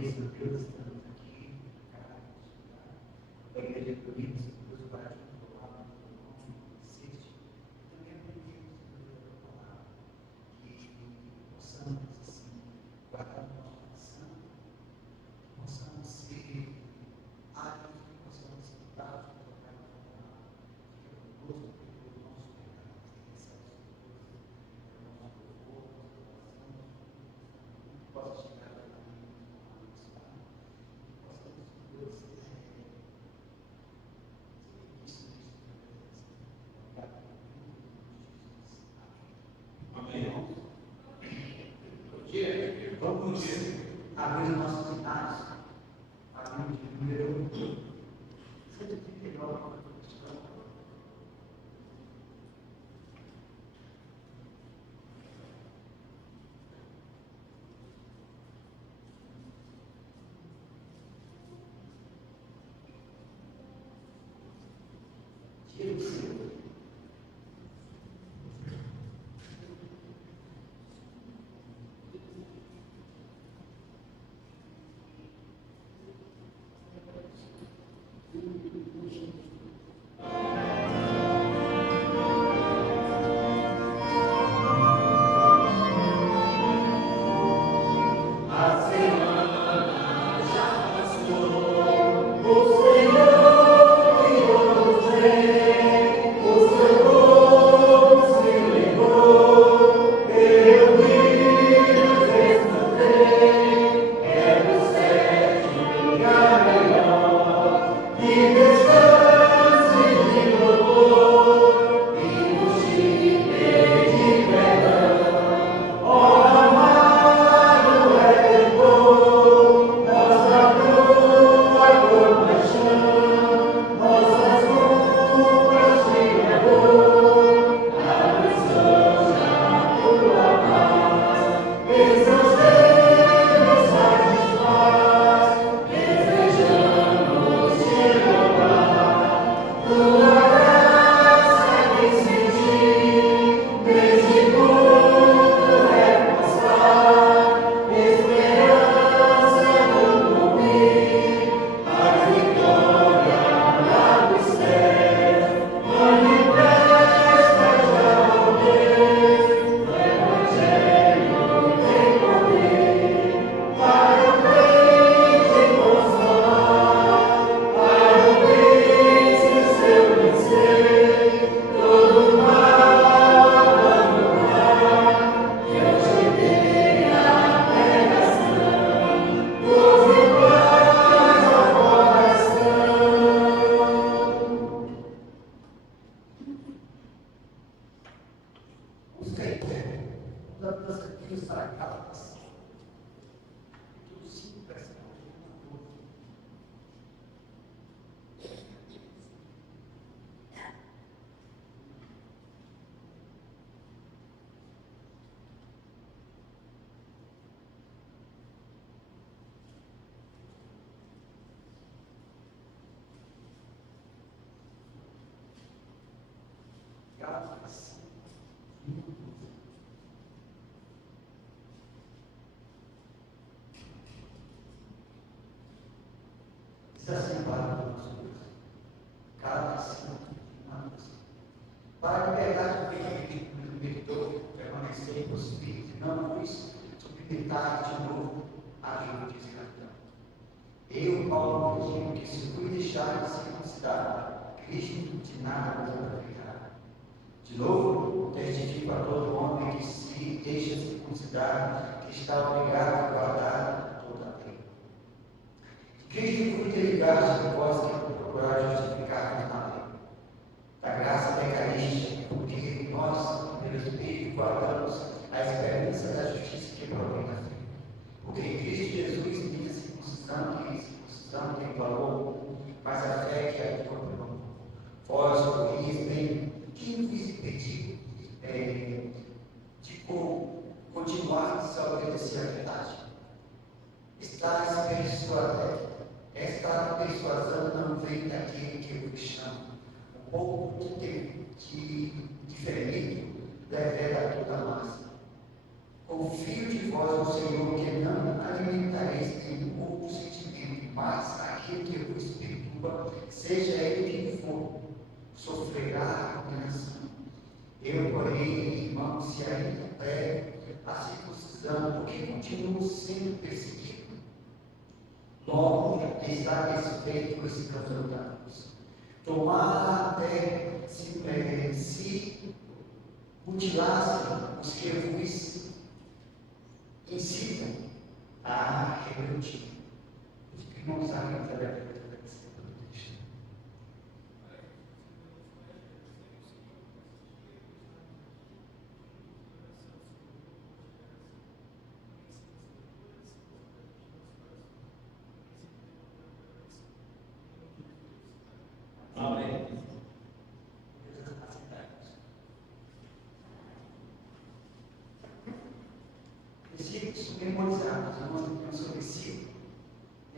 vez, meu Deus, estamos aqui, a igreja de Coríntios, Deus vai junto ao lado do irmão, insiste. Também aprendemos a palavra, que possamos, assim, guardar o nosso coração, que possamos ser ágeis, que possamos ser práticos, colocar na palavra, fica conosco, pelo nosso pecado, que recebe o nosso louvor, que possa chegar a vamos abrir os nossos sinais, abrir de número 139. Dia do Senhor. Diz assim a palavra do nosso Deus. Gálatas 5:11. Para a liberdade que me libertou, permanecei no Espírito, não vos submetai de novo à jugo de escravidão. Eu, Paulo, vos digo que se fui deixar de circuncidar, Cristo de nada vos aproveitará. De novo, testifico a todo homem que se deixa circuncidar, que está obrigado a guardar toda a lei. Cristo vos deu graça de vós que procurar justificar-nos na lei. Da graça da Eucarística, porque nós, pelo Espírito, guardamos a esperança da justiça que provém da fé. Porque em Cristo Jesus, nem a circuncisão tem valor, mas a fé que a comprou. Vós, corris, bem, que vos impediu de continuar a obedecer à verdade? Esta persuasão não vem daquele que vos chama. Um pouco de diferente revela toda a massa. Confio de vós no Senhor, que não alimentareis nenhum Eu, porém, irmãos, se ainda prego a circuncisão, porque continuo sendo perseguido, logo está desfeito com esse cantor da cruz. Tomar até se mutilassem os que vos incitam a rebeldia. Os irmãos sabem que a Amém. Versículos memorizados, nós temos sobre si,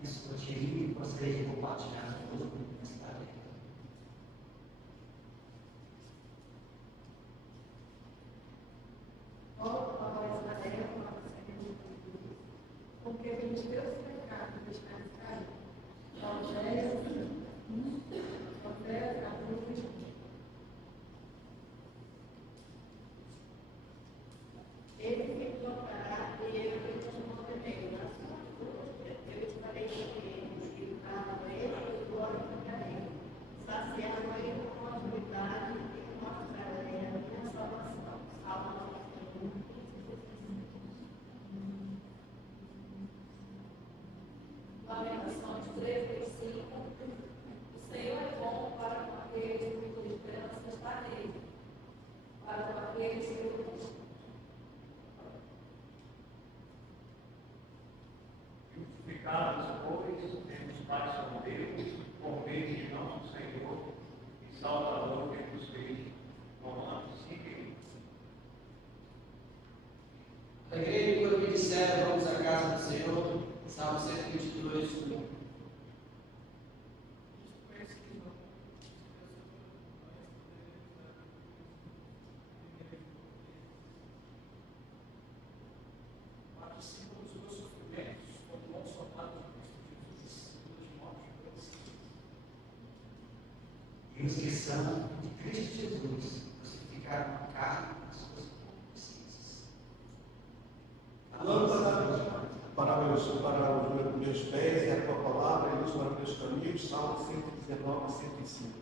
nesse roteirinho, gostaria de compartilhar conosco nesta tarefa. Porque a gente deu esse pecado, ele ficou parado e ele continuou também. Eu te falei que ele estava ele e agora para ele. Saciado ele com autoridade e com a minha salvação. Salva. Lamentações 3, versículo 5. O Senhor é bom para com aqueles que por esperança está nele, para com aqueles que o buscam. Justificados, pois, temos paz com Deus, por meio de nosso Senhor e Salvador Jesus Cristo. Romanos 5. Alegrei quando me disseram, vamos à casa do Senhor. Salmo 122, 1. Participam dos meus sofrimentos, quando não soldados de Cristo Jesus, de morte E os que são de Cristo Jesus, crucificaram a carne nas suas consciências. Lâmpada para os meus pés é a tua palavra e luz para os meus caminhos. Salmo 119, 105.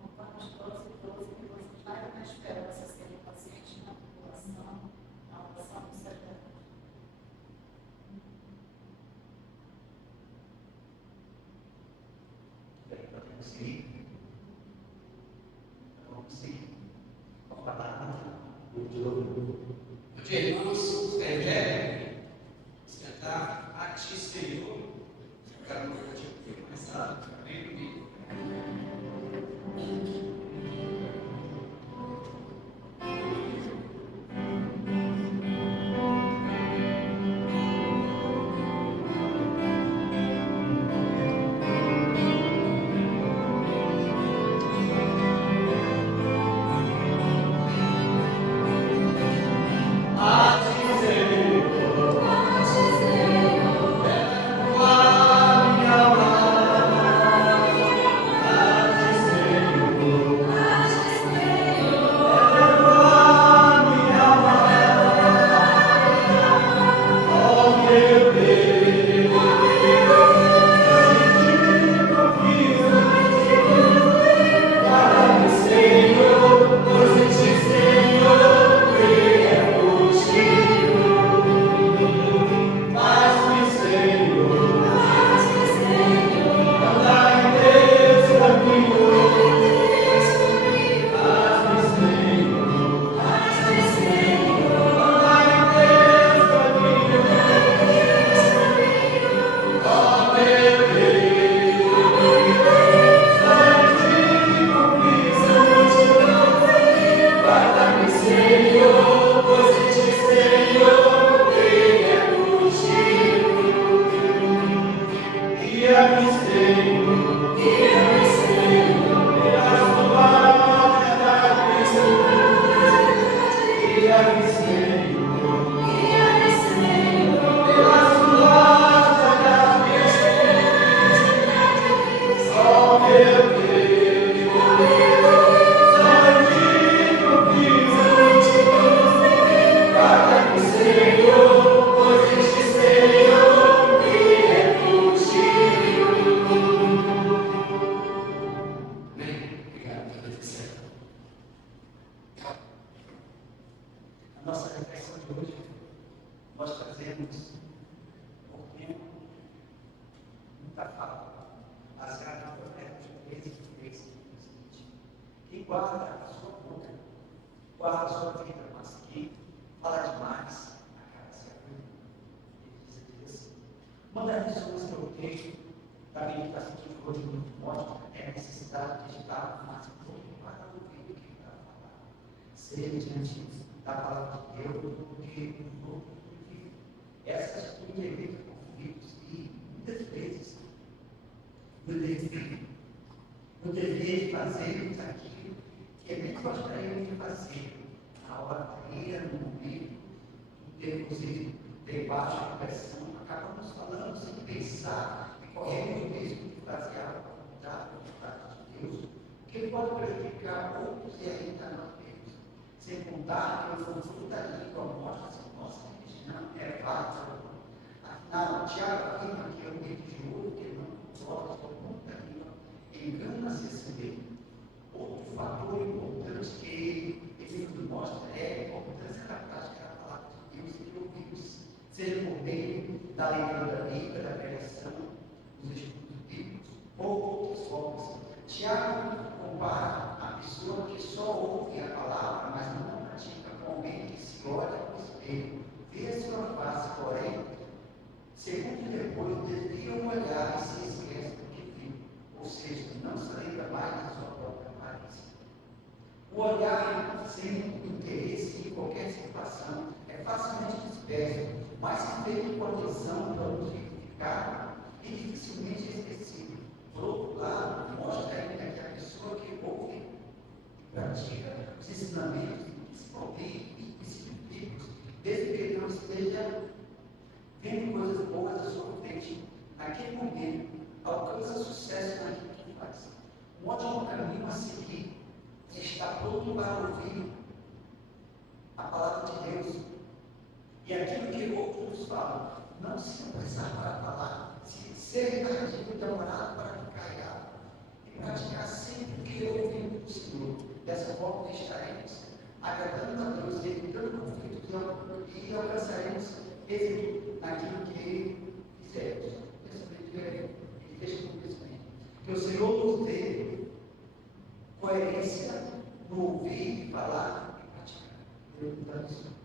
Romanos 12, que você vai na esperança, sendo paciente na tribulação, na oração do sertão. Podemos ir. Vamos ir. Com a palavra. Bom dia, irmãos. Evangelho. Vamos cantar a Ti, Senhor. Eu quero uma coisa um pouco mais alto. Vem comigo. Senhor, nós trazemos por tempo muita fala. As gatas Provérbios 13, 13, 20. Quem guarda a sua boca, guarda a sua vida, mas quem fala demais, a cara se abre. Ele diz aqui assim. Uma das lições que eu tenho da meditação que foi muito forte é a necessidade de estar mais pronto para ouvir o que ele está falando. Seja diante da palavra de Deus, do que no outro vivo. Essa atitude evita conflitos e, muitas vezes, no dever de fazermos aquilo que nem gostaríamos de fazer, na hora da ira, no momento, no termos de debate, de pressão, acabamos falando sem pensar e corremos o risco de fazer algo contrário à vontade de Deus, que pode prejudicar outros e ainda nós mesmos. Sem contar que o conflito da língua mostra se nossa religião é válida. Afinal, Tiago afirma que é um religioso que não gosta do mundo da língua, engana-se a si mesmo. Outro fator importante que ele nos mostra é a importância da prática da palavra de Deus e de ouvi-los, seja por meio da leitura da Bíblia, da pregação, dos estudos bíblicos ou outras formas. Tiago compara a pessoa que só ouve a palavra, mas não pratica, com alguém que se olha no espelho, vê a sua face, porém, segundos depois desvia o olhar e se esquece do que viu, ou seja, não se lembra mais da sua própria aparência. O olhar sem interesse em qualquer situação é facilmente disperso, mas se feito com atenção para o significado e dificilmente esquecido. Por outro lado, mostra ainda que a pessoa que ouve e pratica os ensinamentos, principalmente princípios bíblicos, desde que ele não esteja vendo coisas boas à sua frente, naquele momento, alcança sucesso naquilo que faz. Um ótimo caminho a seguir é estar pronto para ouvir a palavra de Deus e aquilo que outros falam. Não se apressar para falar, se ser tardio e demorado para ficar e praticar sempre o que ouve do Senhor. Dessa forma, estaremos agradando a Deus, evitando conflitos e alcançaremos êxito naquilo que fizermos. Pensamento e deixa no pensamento. Que o Senhor nos dê coerência no ouvir, falar e praticar. Deus nos abençoe.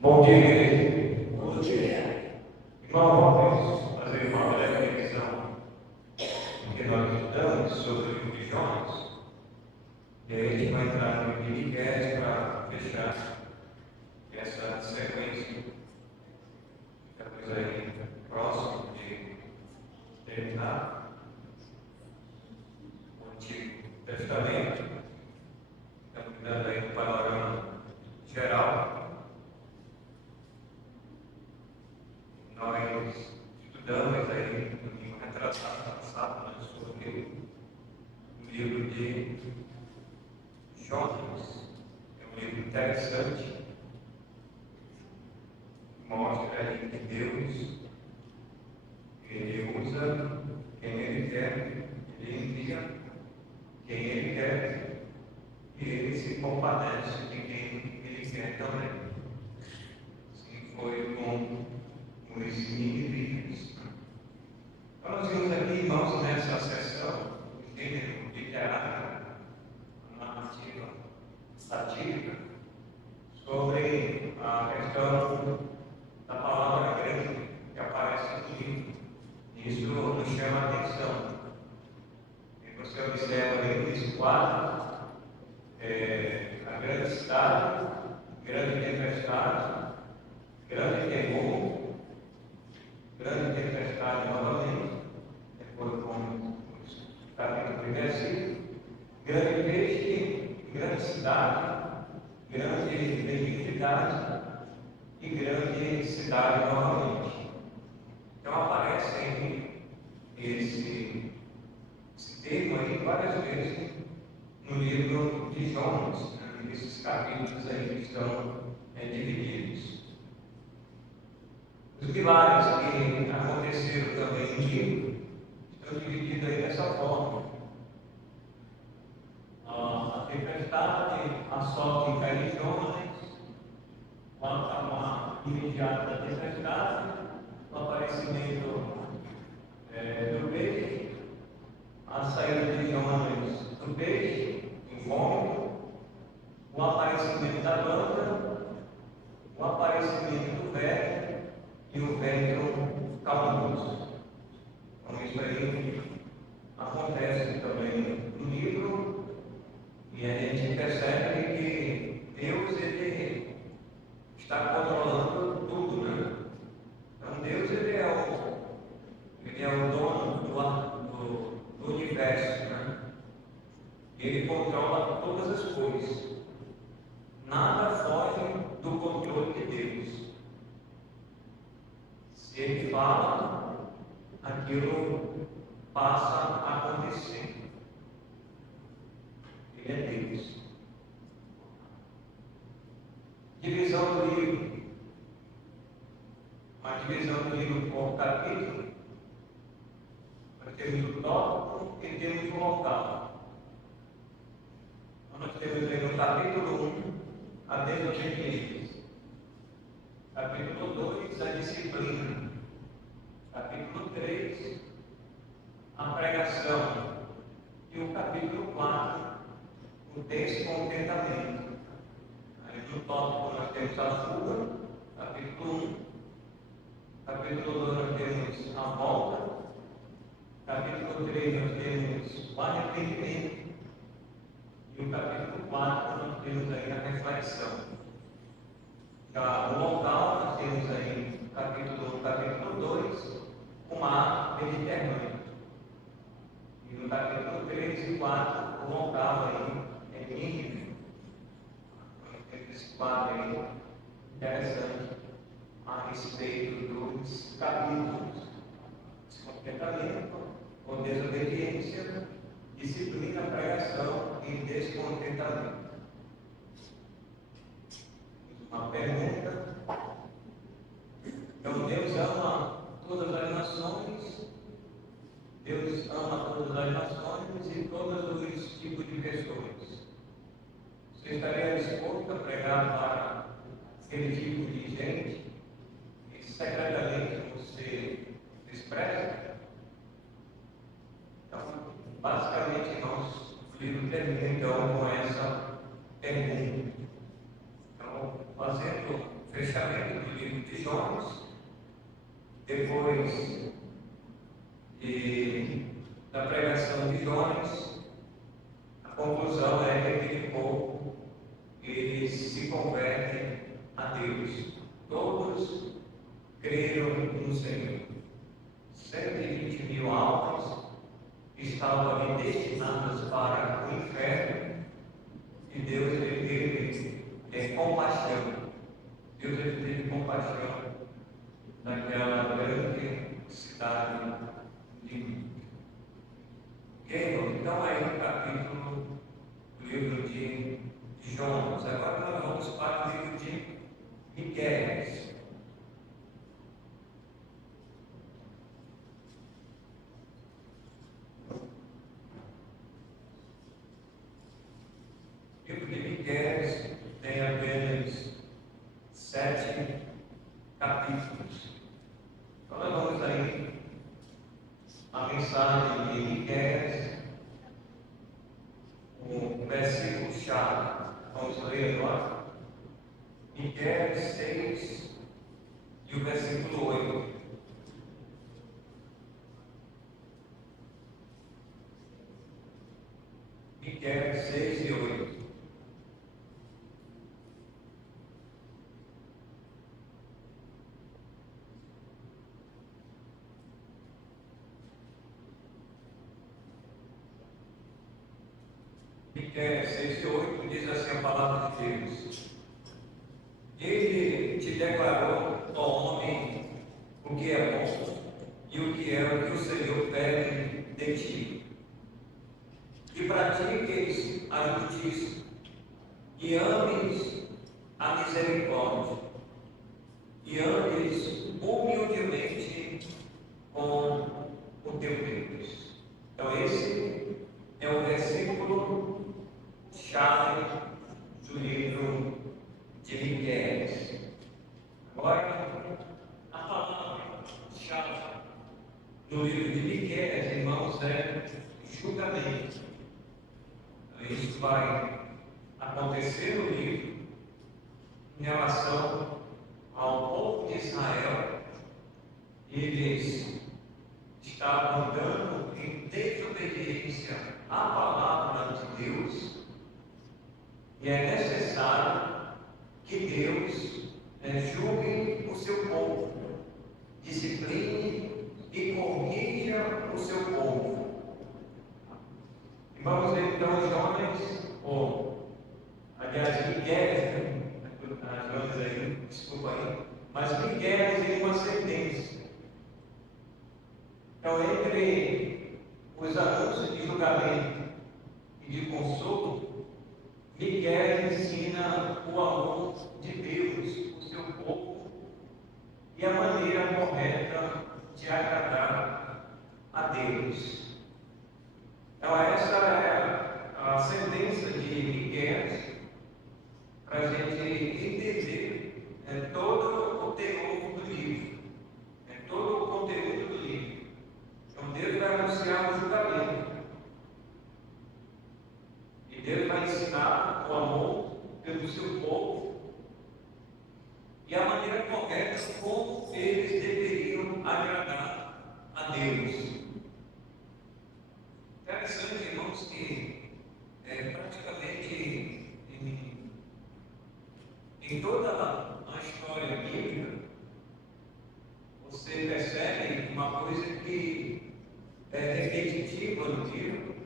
Bom dia, igreja. Bom dia. Irmão, vamos fazer uma breve revisão do que nós estudamos sobre o livro de Jonas. E aí a gente vai entrar no minicast para fechar essa sequência. Estamos aí próximo de terminar o Antigo Testamento. Estamos dando aí um panorama geral. Nós estudamos aí no domingo retrasado passado sobre o livro de Jonas. É um livro interessante, mostra aí que Deus ele usa quem ele quer, ele envia quem ele quer e ele se compadece de quem ele quer também. Assim foi com os inimigos. Então, nós vimos aqui, irmãos, nessa sessão, o gênero literário, a narrativa satírica, sobre a questão da palavra grande que aparece no livro. Isso nos chama a atenção. E você observa aí nesse quadro, a grande cidade, grande tempestade, grande temor, grande tempestade novamente, depois com o capítulo 1 versículo, grande peixe, grande cidade, grande benignidade e grande cidade novamente. Então aparece aí esse termo aí várias vezes no livro de Jonas, né, nesses capítulos aí que estão divididos. Os milagres que aconteceram também no livro estão divididos aí dessa forma. A tempestade, a sorte que cai em Jonas, uma imediata da tempestade, o aparecimento do peixe, a saída de Jonas do peixe, em vômito, o aparecimento da banda, o aparecimento do velho e o vento calmoso. Então, isso aí acontece também no livro, e a gente percebe que Deus ele está controlando tudo, né? Então Deus ele é o dono do universo, né? Ele controla todas as coisas. Nada foge do controle de Deus. Se Ele fala, aquilo passa a acontecer. Ele é Deus. Divisão do livro. A divisão do livro por capítulo. Nós temos o tópico e temos o local. Então, nós temos aí no capítulo 1 a desobediência. Capítulo 2, a disciplina. Capítulo 3, a pregação. E o capítulo 4, o descontentamento. Aí no tópico nós temos a fuga, capítulo 1. Capítulo 2 nós temos a volta. Capítulo 3 nós temos o arrependimento. E o capítulo 4 nós temos aí a reflexão. Já o local nós temos aí capítulo 2, o mar Mediterrâneo. E no capítulo 3 e 4, o local aí é Nínive. Esse quadro aí interessante a respeito dos capítulos. Descontentamento, ou desobediência, disciplina, pregação e descontentamento. Uma pergunta. Então Deus ama todas as nações. Deus ama todas as nações e todos os tipos de pessoas. Você estaria disposto a pregar para aquele tipo de gente que secretamente você despreza? Então, basicamente, irmãos, o livro termina então com essa pergunta. Então, fazendo o fechamento do livro de Jonas, depois da pregação de Jonas, a conclusão é que aquele povo eles se convertem a Deus. Todos creram no Senhor. 120.000 almas estavam ali destinadas para o inferno e Deus ele teve compaixão. Deus ele teve compaixão daquela grande cidade de Nínive. Então aí no capítulo do livro de Jonas. Agora nós vamos para o livro de Miqueias. um versículo-chave. Vamos ler agora. Miqueias 6 e o versículo 8. Miqueias 6 e 8. Miqueias 6 e 8 diz assim a palavra de Deus: Ele te declarou, ó homem, o que é bom e o que é o que o Senhor pede de ti. Que pratiques a justiça e ames a misericórdia e andes humildemente com o teu Deus. Então esse é o versículo chave do livro de Miqueias. Agora, a palavra-chave do livro de Miqueias, irmãos, é julgamento. Isso vai acontecer no livro em relação ao povo de Israel. Eles estavam andando em desobediência à palavra de Deus, e é necessário que Deus julgue o seu povo, discipline e corrija o seu povo. E vamos ver então Jonas, aliás, Miqueias, Jonas aí, desculpa aí, mas Miqueias tem uma sentença. Então, entre os anúncios de julgamento e de consolo, Miqueias ensina o amor de Deus, o seu povo, e a maneira correta de agradar a Deus. Então, essa é a sentença de Miqueias, para a gente entender todo o teor do livro, todo o conteúdo do livro. Então, Deus vai anunciar o julgamento, e Deus vai ensinar o amor pelo seu povo e a maneira correta como eles deveriam agradar a Deus. Interessante, irmãos, que praticamente em toda a história bíblica, você percebe uma coisa que é repetitiva no livro,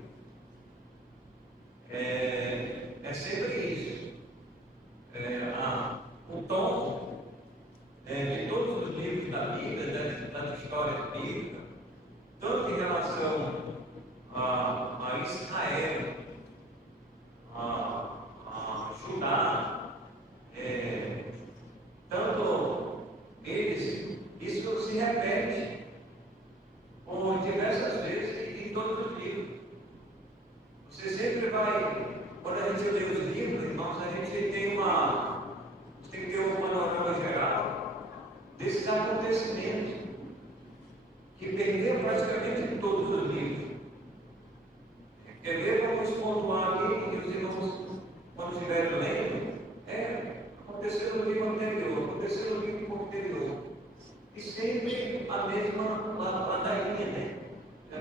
é sempre isso. O tom de todos os livros da Bíblia, da história bíblica, tanto em relação a Israel, a Judá, tanto eles, isso se repete por diversas vezes em todos os livros. Você sempre vai, quando a gente lê os livros, irmãos, a gente tem que ter um panorama geral desses acontecimentos que perderam praticamente em todos os livros. Quer ver? Vamos pontuar aqui, que os irmãos, quando estiverem lendo, aconteceu no livro anterior, aconteceu no livro posterior. E sempre a mesma ladainha, né?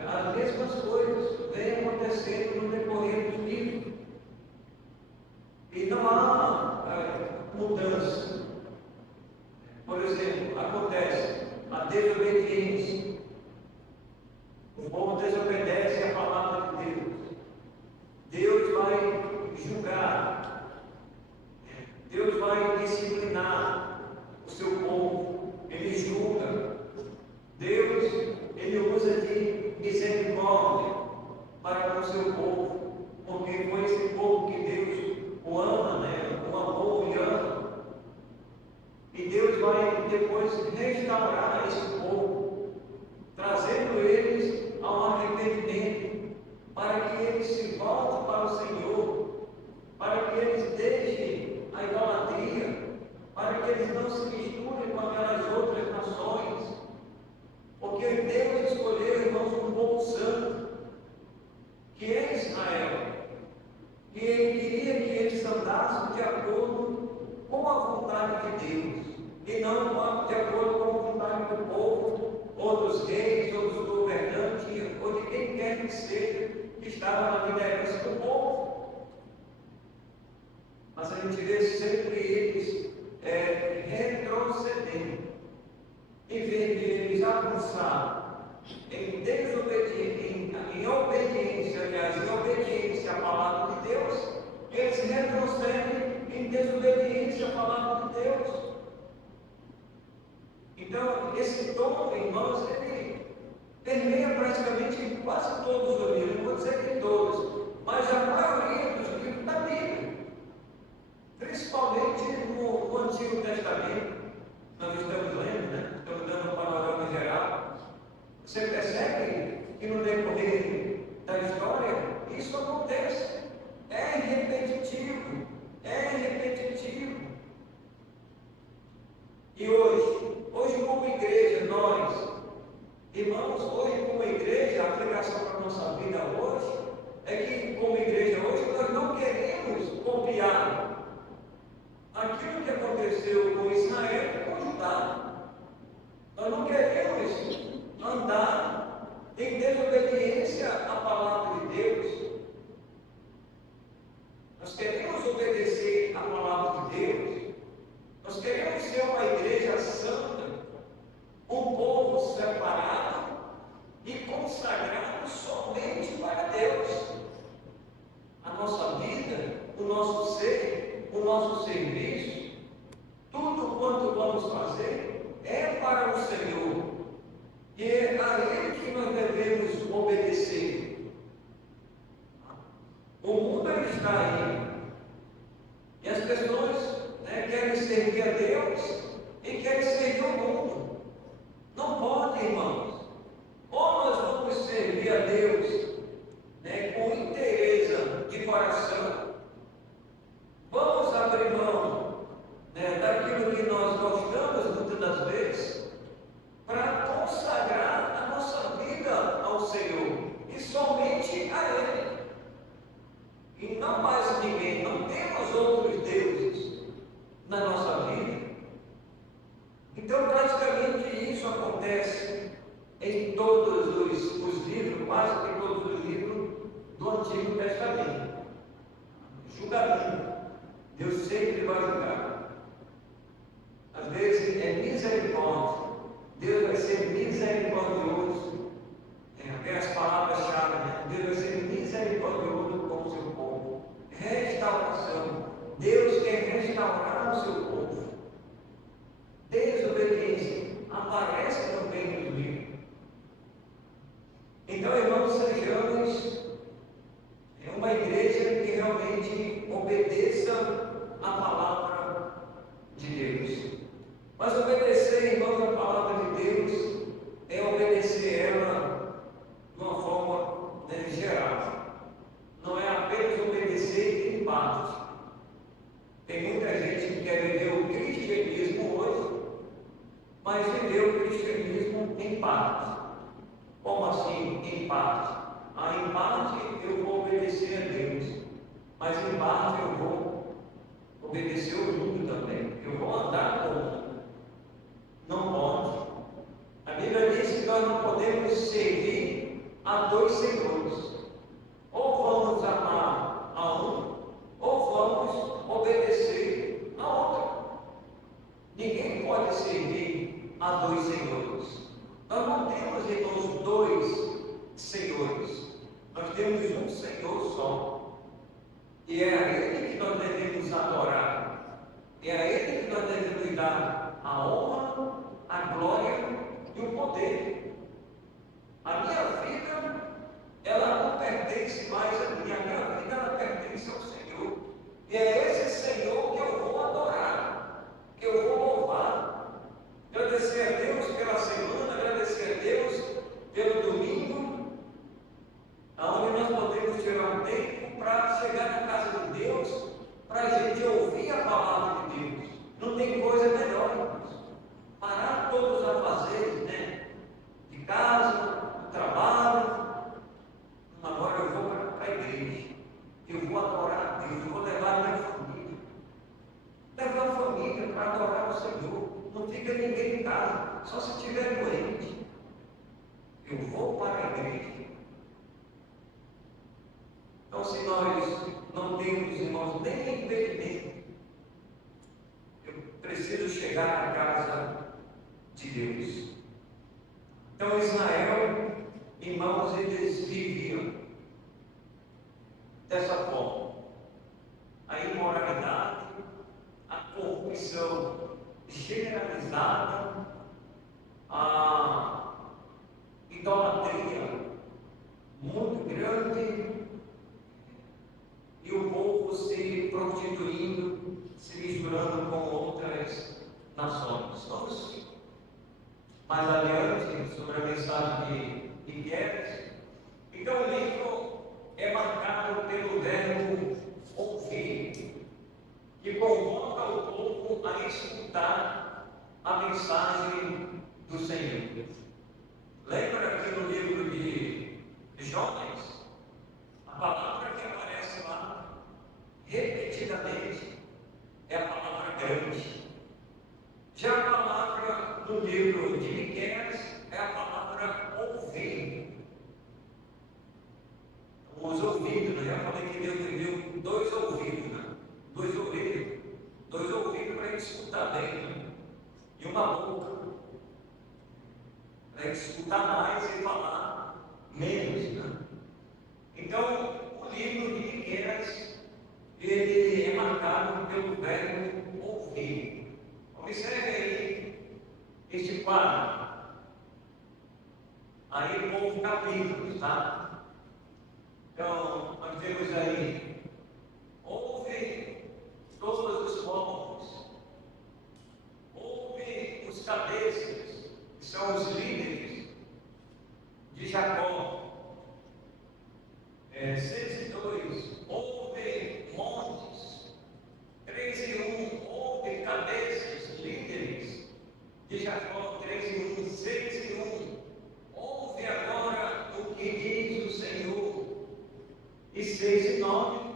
As mesmas coisas vêm acontecendo no decorrer dos livros. E não há mudança. Por exemplo, acontece a desobediência. O povo desobedece à palavra de Deus. Deus vai julgar. Deus vai disciplinar o seu povo. Ele julga. Deus, ele usa de misericórdia para o seu povo, porque foi esse povo que Deus o ama, né? O amou e ama. E Deus vai depois restaurar esse povo, trazendo eles ao arrependimento, para que eles se voltem para o Senhor, para que eles deixem a idolatria, para que eles não se misturem com aquelas outras nações, porque Deus escolheu, irmãos, um povo santo, que é Israel. que ele queria que eles andassem de acordo com a vontade de Deus, e não de acordo com a vontade do povo, ou dos reis, ou dos governantes, ou de quem quer que seja, que estava na liderança do povo. Mas a gente vê sempre eles retrocedendo, em vez de eles avançarem em desobediência, em obediência, aliás, em obediência à palavra de Deus, eles retrocedem em desobediência à palavra de Deus. Então, esse tom, irmãos, ele permeia praticamente quase todos os livros, não vou dizer que todos, mas a maioria dos livros da Bíblia, principalmente no Antigo Testamento. Nós estamos lendo, né? Estamos dando um panorama geral. Você percebe que no decorrer da história isso acontece. É repetitivo. E hoje como igreja, nós, irmãos, hoje como igreja, a aplicação para a nossa vida hoje, é que como igreja hoje nós não queremos copiar aquilo que aconteceu com Israel e com Judá. Nós não queremos andar em desobediência à palavra de Deus. Nós queremos obedecer à palavra de Deus. Nós queremos ser uma igreja santa, um povo separado e consagrado somente para Deus. A nossa vida, o nosso ser, o nosso serviço, tudo quanto vamos fazer é para o Senhor. E é a Ele que nós devemos obedecer. O mundo está aí. E as pessoas querem servir a Deus e querem servir o mundo. Não pode, irmãos. Ou nós vamos servir a Deus com inteireza de coração. Vamos abrir mão daquilo que nós gostamos muitas das vezes para consagrar a nossa vida ao Senhor e somente a Ele. E não mais ninguém, não temos outros deuses na nossa vida. Então, praticamente isso acontece em todos os livros, quase em todos os livros do Antigo Testamento. Julgamento. Deus sempre vai julgar. Às vezes é misericórdia. Deus vai ser misericordioso. Tem as palavras-chave, né? Deus vai ser misericordioso com o seu povo. Restauração. Deus quer restaurar o seu povo. Desobediência aparece também no livro. Então, irmãos, sejamos uma igreja que realmente obedeça a palavra de Deus. Mas obedecer, irmãos, a palavra de Deus é obedecer ela de uma forma geral. Não é apenas obedecer em parte. Tem muita gente que quer viver o cristianismo hoje, mas viver o cristianismo em parte. Como assim, em parte? Em parte eu vou obedecer a Deus, mas em parte eu vou obedecer o mundo também. Eu vou andar com o mundo. Não pode. A Bíblia diz que nós não podemos servir a dois senhores. Ou vamos amar a um, ou vamos obedecer a outro. Ninguém pode servir a dois senhores. Nós não temos, irmãos, dois senhores. Nós temos um Senhor só. E é a Ele que nós devemos adorar. É a Ele que nós devemos dar a honra, a glória e o poder. A minha vida, ela não pertence mais a mim. A minha vida, ela pertence ao Senhor. E é esse Senhor que eu vou adorar, que eu vou louvar. Agradecer a Deus pela semana, agradecer a Deus pelo domingo, onde nós podemos tirar um tempo para chegar na casa de Deus, para a gente ouvir a palavra de Deus. Não tem coisa melhor, irmãos. Parar todos os afazeres, de casa, do trabalho. Agora eu vou para a igreja. Eu vou adorar a Deus, eu vou levar a minha família. Levar a família para adorar o Senhor. Não fica ninguém em casa, só se estiver doente. Eu vou para a igreja. Então, se nós não temos, irmãos, nem impedimento, eu preciso chegar à casa de Deus. Então, Israel, irmãos, eles viviam dessa forma. A imoralidade, a corrupção generalizada, a idolatria muito grande, e o povo se prostituindo, se misturando com outras nações. Vamos mais adiante sobre a mensagem de Guedes. Então o livro é marcado pelo verbo ouvir, que convoca o povo a escutar a mensagem do Senhor. Lembra que no livro de Jonas, a palavra que aparece lá repetidamente é a palavra grande. Já a palavra do livro de Miqueias é a palavra ouvir. Os ouvidos, eu já falei que Deus me deu dois ouvidos, né? Dois ouvidos para escutar bem, né? E uma boca para escutar mais e falar menos, né? Então, o livro de Miqueias, ele é marcado pelo verbo ouvir. Observe aí este quadro. Aí, houve capítulos, tá? Então, nós temos aí, ouve todos os povos, ouve os cabeças, que são os líderes de Jacó. 6:2, ouve montes. 3:1, ouve cabeças, líderes de Jacó. 3:1, 6:1, ouve agora o que diz o Senhor. E 6:9,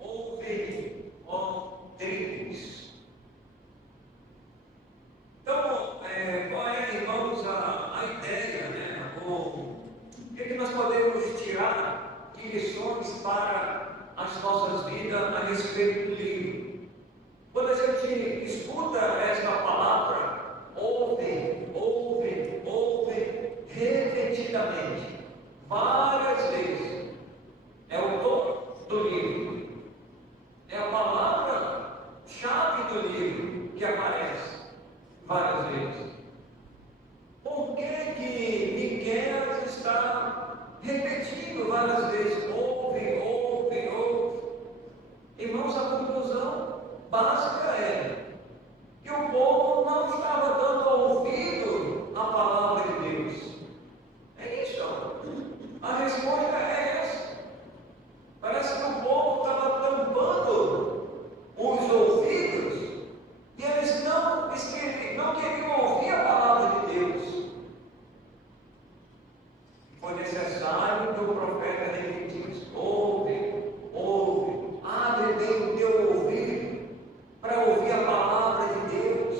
ouve, ó tribos. Então, qual é, irmãos, a ideia, né? O que nós podemos tirar de lições para as nossas vidas a respeito do livro? Quando a gente escuta esta palavra, ouve, ouve, ouve, repetidamente, várias vezes, é o tom do livro, é a palavra-chave do livro que aparece várias vezes. Por que Miqueias está repetindo várias vezes? Ouve, ouve, ouve. Irmãos, a conclusão básica é que o povo não estava dando ouvido à palavra de Deus. É isso. A resposta é essa. Parece que o povo estava tampando os ouvidos e eles não queriam ouvir a palavra de Deus. Foi necessário que o profeta repetisse: ouve, ouve, abre bem o teu ouvido para ouvir a palavra de Deus.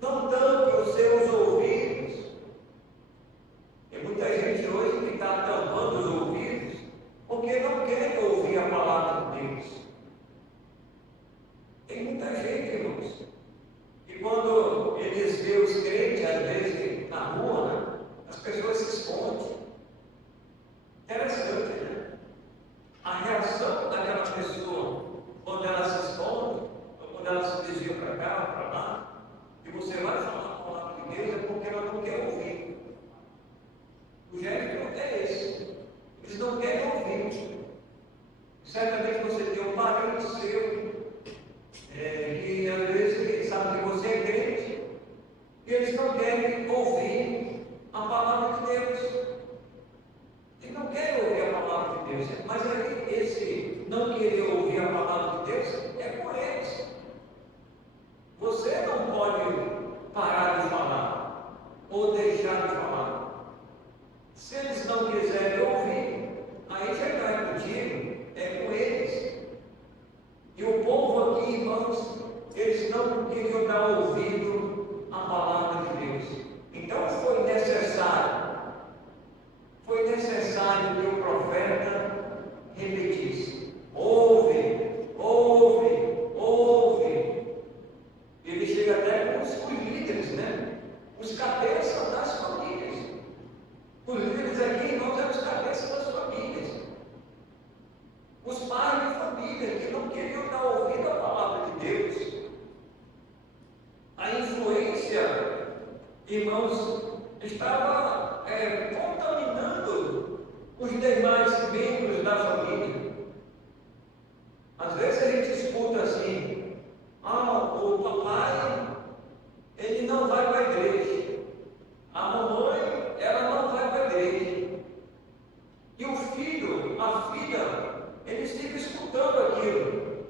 Não tampe os seus ouvidos. Tem muita gente hoje que está tampando os ouvidos porque não quer ouvir a palavra de Deus. Tem muita gente, irmãos, que quando eles veem os crentes, às vezes na rua, né, as pessoas se escondem. Interessante, né? A reação daquela pessoa quando ela se esconde, ou quando ela se desvia para cá ou para lá, e você vai falar a palavra de Deus, é porque ela não quer ouvir. O jeito é esse. Eles não querem ouvir. Certamente você tem um parente seu que às vezes sabe que você é crente e eles não querem ouvir a palavra de Deus. Eles não querem ouvir a palavra de Deus. Mas aí esse não querer ouvir a palavra de Deus é por eles. Você não pode parar de falar ou deixar de falar. Se eles não quiserem ouvir, aí já não é contigo, é não queriam dar ouvido à palavra de Deus. Então foi necessário que o profeta repetisse: ouve, ouve, ouve. Ele chega até com os líderes, né? Os cabeças das famílias. Os líderes aqui, irmãos, eram os cabeças das famílias. Os pais de família que não queriam dar ouvido à palavra de Deus. A influência, irmãos, estava contaminando os demais membros da família. Às vezes a gente escuta assim: o papai, ele não vai para a igreja. A mamãe, ela não vai para a igreja. E o filho, a filha, eles ficam escutando aquilo.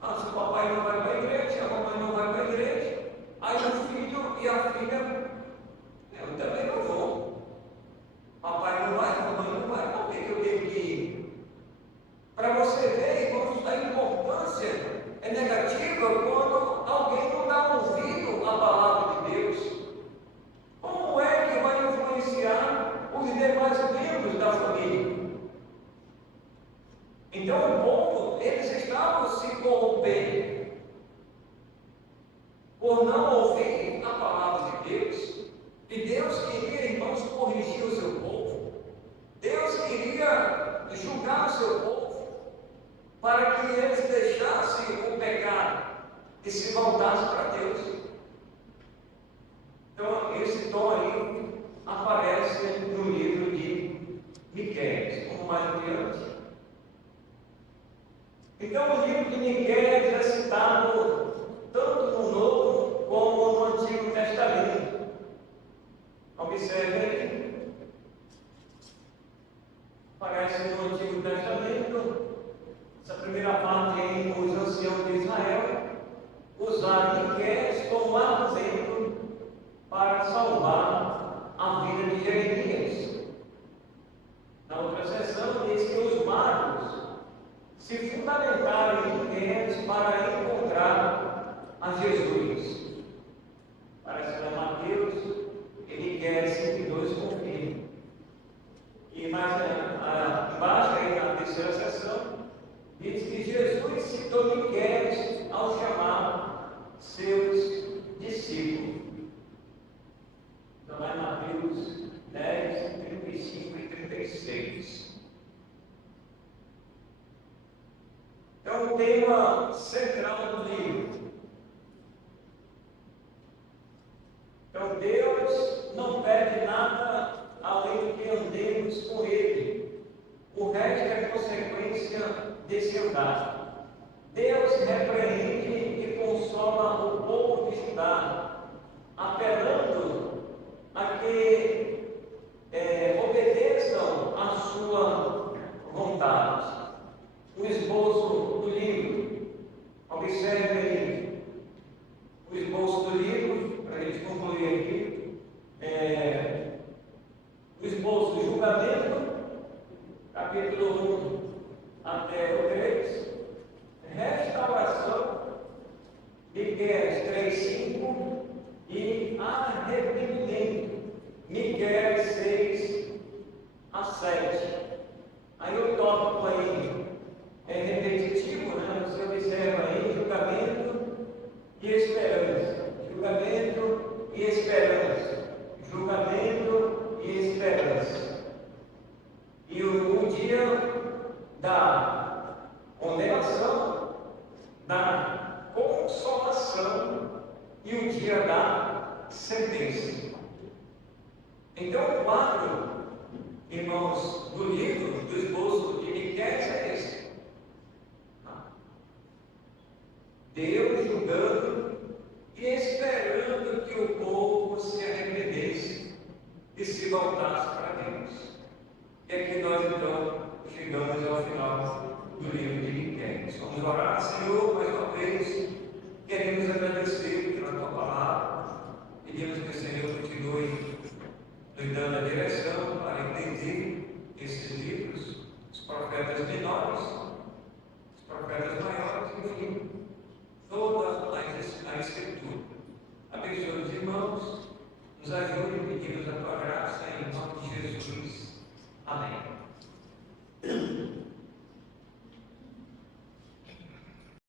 Se o papai não vai para a igreja, a mamãe não vai para a igreja, aí o filho e a filha, eu também não vou. Papai não vai, mamãe não vai, por que eu tenho que ir? Para você ver, irmãos, a importância é negativa quando alguém não dá ouvido à palavra de Deus. Como é que vai influenciar os demais membros da família? Então o povo, eles estavam se corrompendo por não ouvir a palavra de Deus. E Deus queria, irmãos, corrigir o seu povo. Deus queria julgar o seu povo para que eles deixassem o pecado e se voltassem para Deus. Então, esse tom aí aparece no livro de Miqueias, como mais adiante. Então, o livro de Miqueias é citado tanto no Novo como no Antigo Testamento. Observe aí. Aparece no Antigo Testamento, essa primeira parte aí, os anciãos de Israel usaram Miqueias como argumento para salvar a vida de Jeremias. Na outra sessão diz que os magos se fundamentaram em Miqueias para encontrar a Jesus. Parece que é Mateus e Miqueias 5:2 confirma. E mais embaixo, aí na terceira sessão, diz que Jesus citou Miqueias ao chamar seus discípulos. Então, lá em Mateus 10, 35 e 36. É o tema central do livro. Então, Deus não pede nada além de que andemos com Ele. O resto é consequência desse andar. Deus repreende e consola o povo de Judá, apelando a que obedeçam à sua vontade. O esboço do livro. Observe aí o esboço do livro, para a gente concluir aqui. O esboço do julgamento, capítulo 1 até o 3. Restauração, Miqueias 3:5 e arrependimento, Miqueias 6-7. Aí o tópico aí é repetitivo, né? Você observa aí julgamento e esperança, julgamento e esperança, julgamento e esperança. E o dia da condenação, da consolação e o dia da sentença. Então, o quadro, irmãos, do livro, do esboço de Miqueias é esse. Deus julgando e esperando que o povo se arrependesse e se voltasse para Deus. E aqui nós então chegamos ao final do livro de Miqueias. Vamos orar, Senhor, mais uma vez. Queremos agradecer pela tua palavra. Pedimos que o Senhor continue nos dando a direção para entender esses livros, os profetas menores, os profetas maiores, enfim, todas as a Escritura. Abençoe os irmãos, nos ajude, pedimos a tua graça em nome de Jesus. Amém.